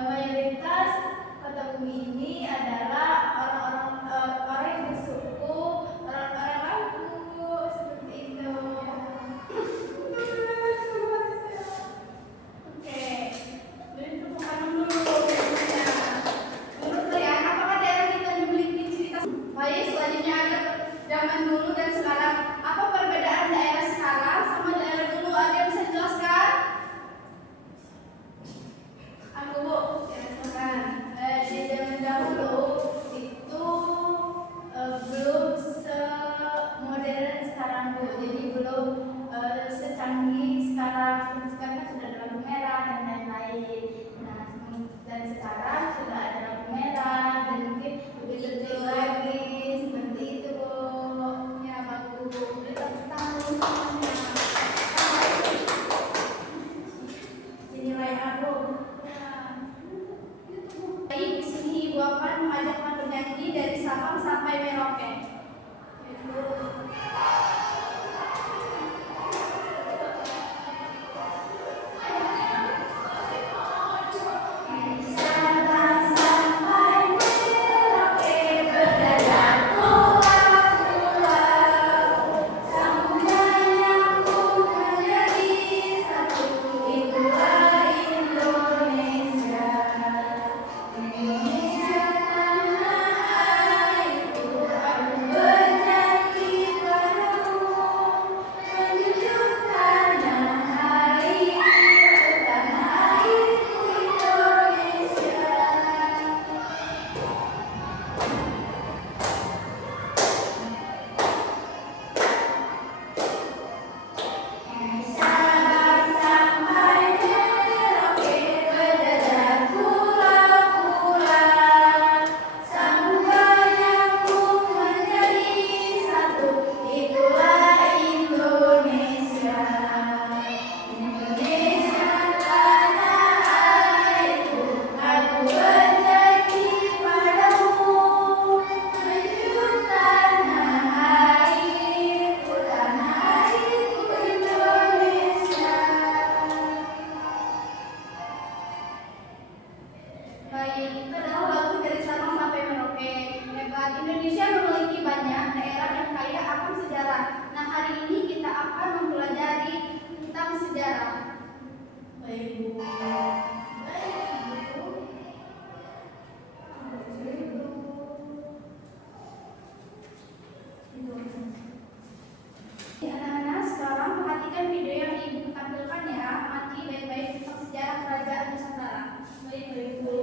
mayoritas kota bumi ini adalah orang yang bersuku orang-orang Lampung seperti itu. Oke, jadi tepuk tangan dulu. Menurut kalian, apakah daerah kita memiliki cerita? Baik, selanjutnya ada zaman dulu dan sekarang. Apa perbedaan daerah sekarang sama daerah dulu? Ada yang bisa dijelaskan? Aku Bu, ya silakan. Di zaman dahulu itu belum semodern sekarang Bu, jadi belum secanggih sekarang. Sekarang kan sudah ada lampu merah dan lain-lain. Nah, dan sekarang sudah ada lampu merah dan mungkin lebih detail lagi seperti itu Bu. Ya bagus. Kita tahu semuanya. Sini aku. Baik, di sini Ibu akan mengajak penyanyi dari Sabang sampai Merauke. Baik, itu adalah lagu dari Sabang sampai Merauke. Hebat, Indonesia memiliki banyak daerah yang kaya akan sejarah. Nah, hari ini kita akan mempelajari tentang sejarah. Baik, Bu. Anak-anak, sekarang perhatikan video yang Ibu tampilkan ya. Amati baik-baik tentang sejarah kerajaan Nusantara. Baik-baik, Bu.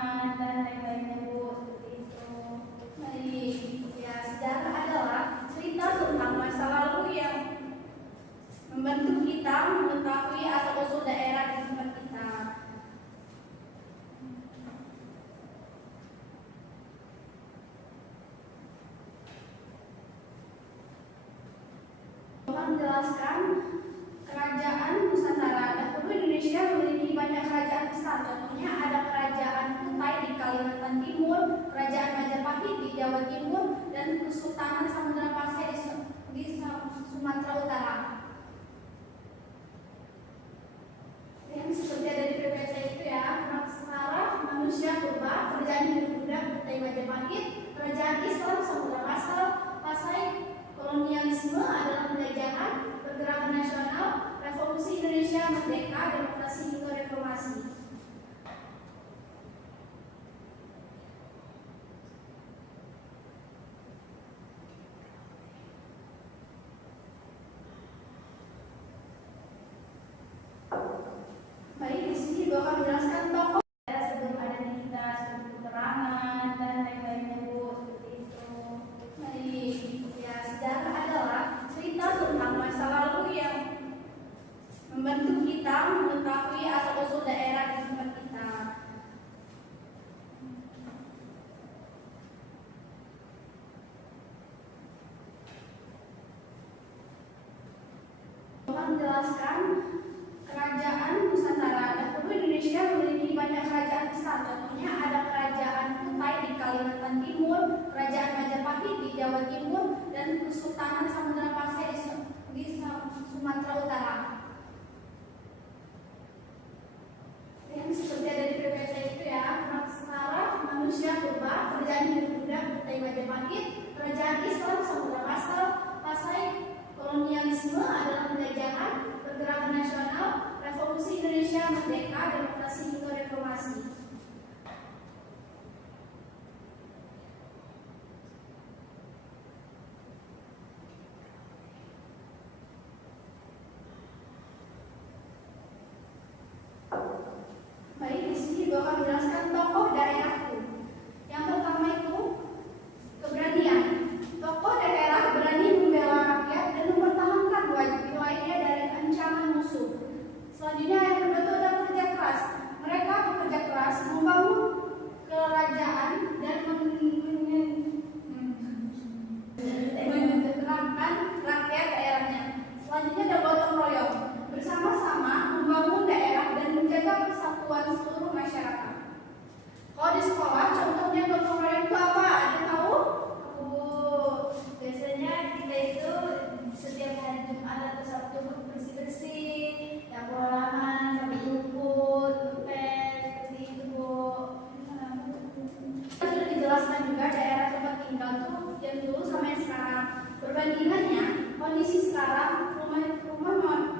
petualangan dan lain-lainnya Bu, seperti itu. Jadi ya sejarah adalah cerita tentang masa lalu yang membantu kita mengetahui asal-usul daerah di tempat kita. Menjelaskan kerajaan Nusantara. Dahulu Indonesia memiliki banyak kerajaan besar. Contohnya ada kerajaan Kutai di Kalimantan Timur, kerajaan Majapahit di Jawa Timur, dan Kesultanan Samudra Pasai di Sumatera Utara. Yang seperti ada di PPT itu ya, Aksara Manusia Purba, kerajaan Hindu Buddha Kutai Majapahit, kerajaan Islam Samudra Pasai, kolonialisme adalah penjajahan, pergerakan nasional, revolusi Indonesia merdeka, demokrasi hingga reformasi. Baik, di sini Ibu akan menjelaskan tokoh sebelum ada kita seperti keterangan dan lain-lainnya Bu, seperti itu. Jadi ya sejarah adalah cerita tentang masa lalu yang membantu kita mengetahui asal-usul daerah di tempat kita. Menjelaskan kerajaan Nusantara. Dahulu Indonesia memiliki banyak kerajaan besar. Contohnya ada kerajaan Kutai di Kalimantan Timur, kerajaan Majapahit di Jawa Timur, dan Kesultanan Samudra Pasai di Sumatera Utara. Yang seperti ada di PPT itu ya, Aksara Manusia Purba, kerajaan Hindu Buddha Kutai Majapahit, kerajaan Islam Samudra Pasai, kolonialisme adalah penjajahan, pergerakan nasional, revolusi Indonesia merdeka, demokrasi hingga reformasi. Baik, di sini Ibu akan menjelaskan tokoh daerahku. Yang pertama itu keberanian. Tokoh daerah berani membela rakyat dan mempertahankan wilayahnya dari ancaman musuh. Selanjutnya yang kedua itu ada kerja keras. Mereka bekerja keras membangun kerajaan dan menyenangkan rakyat daerahnya. Selanjutnya ada gotong royong. Bersama-sama membangun daerah dan menjaga persatuan seluruh masyarakat. Kalau di sekolah contohnya gotong royong itu apa? Ada tahu? Biasanya kita itu setiap hari Jumat atau Sabtu bersih-bersih, dapur halaman, sampai rumput, ngepel, seperti itu Bu. Sudah dijelaskan juga daerah tempat tinggal tuh yang dulu sama yang sekarang. Perbandingannya kondisi sekarang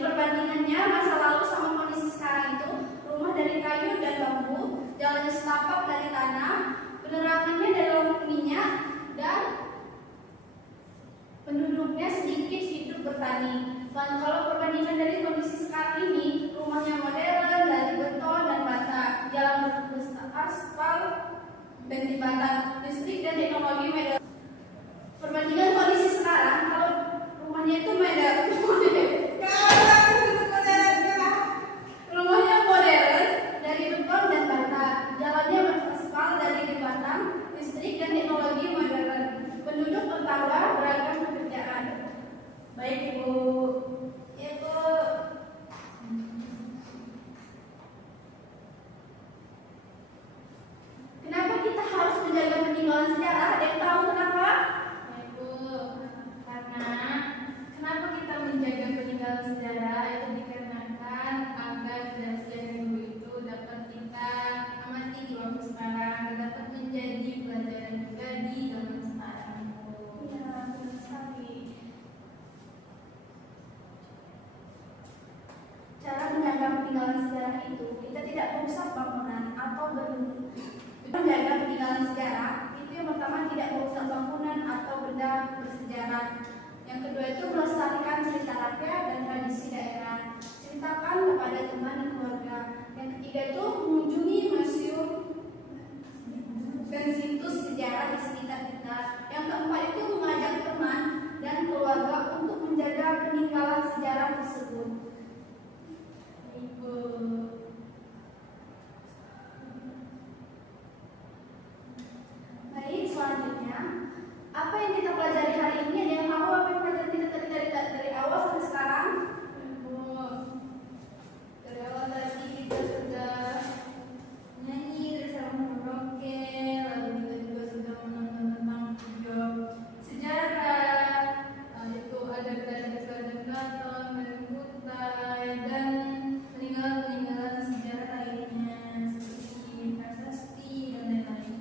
perbandingannya masa lalu sama kondisi sekarang itu rumah dari kayu dan bambu, jalannya setapak dari tanah, penerangannya dari lampu minyak, dan penduduknya sedikit hidup bertani. Dan kalau perbandingan dari kondisi sekarang ini, rumahnya modern dari beton dan bata, jalan aspal dan jembatan, listrik dan teknologi modern. Perbandingan kondisi sekarang, kalau rumahnya itu rumahnya modern dari beton dan bata, jalannya aspal dari jembatan, listrik dan teknologi modern. Penduduk bertambah, beragam pekerjaan. Baik Ibu. Ya Bu. Kenapa kita harus menjaga peninggalan sejarah? Ada yang tahu kenapa? Ya Bu. Karena kenapa kita menjaga peninggalan sejarah itu dikarenakan agar sejarah dulu itu dapat kita amati di waktu sekarang dan dapat menjadi pelajaran juga di zaman sekarang. Ya, benar sekali. Cara menjaga peninggalan sejarah itu kita tidak merusak bangunan atau menjaga peninggalan sejarah itu yang pertama tidak merusak bangunan atau benda bersejarah. Yang kedua itu melestarikan cerita rakyat dan tradisi daerah. Ceritakan kepada teman dan keluarga. Yang ketiga itu mengunjungi museum sejarah di sekitar kita. Yang keempat itu mengajak teman dan keluarga untuk menjaga peninggalan sejarah tersebut. Baik, selanjutnya apa yang kita pelajari hari ini? Ada yang tahu apa yang pelajaran kita dari awal sampai sekarang? Dari awal tadi kita sudah nyanyi, terus sama meroket, lalu kita juga sudah menonton tentang video sejarah. Itu ada kerajaan Gatot, Kutai, dan peninggalan sejarah lainnya seperti prasasti dan lain-lain.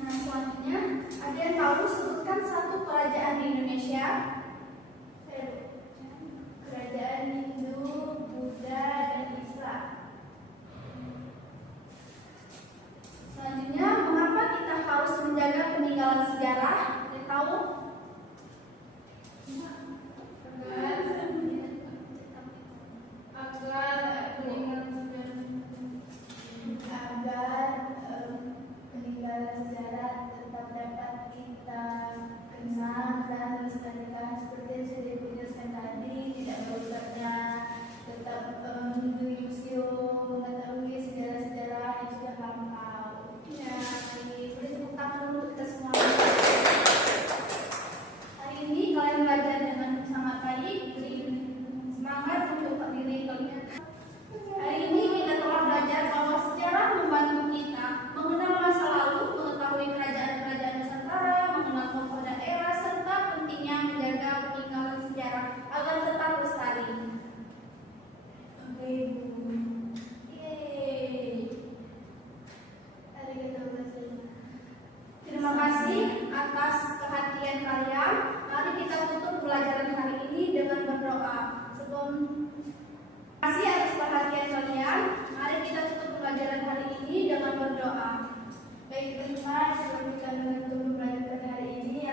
Nah, selanjutnya ada yang tahu sebutkan satu kerajaan di Indonesia? Kerajaan Hindu, Buddha, dan Islam. Selanjutnya, mengapa kita harus menjaga peninggalan sejarah? Ada yang tahu? Agar peninggalan sejarah tetap dapat kita kenal dan lestarikan seperti yang sudah dijelaskan tadi, tidak berusapnya, tetap mengunjungi museum, mengetahui sejarah-sejarah yang sudah lampau. Ya, boleh tepuk tangan untuk kita semua. Hari ini kalian belajar dengan sangat baik, beri semangat untuk diri kalian. Hari ini kita telah belajar bahwa sejarah membantu kita mengenal masa lalu, mengetahui kerajaan-kerajaan Nusantara, mengenal tokoh daerah, serta pentingnya menjaga peninggalan sejarah agar tetap lestari. Oke, Bu. Yeay. Terima kasih atas perhatian kalian. Mari kita tutup pelajaran hari ini dengan berdoa. Terima kasih atas perhatian kalian. Mari kita tutup pelajaran hari ini dengan berdoa. Baik, sebelum kita menutup pelajaran hari ini,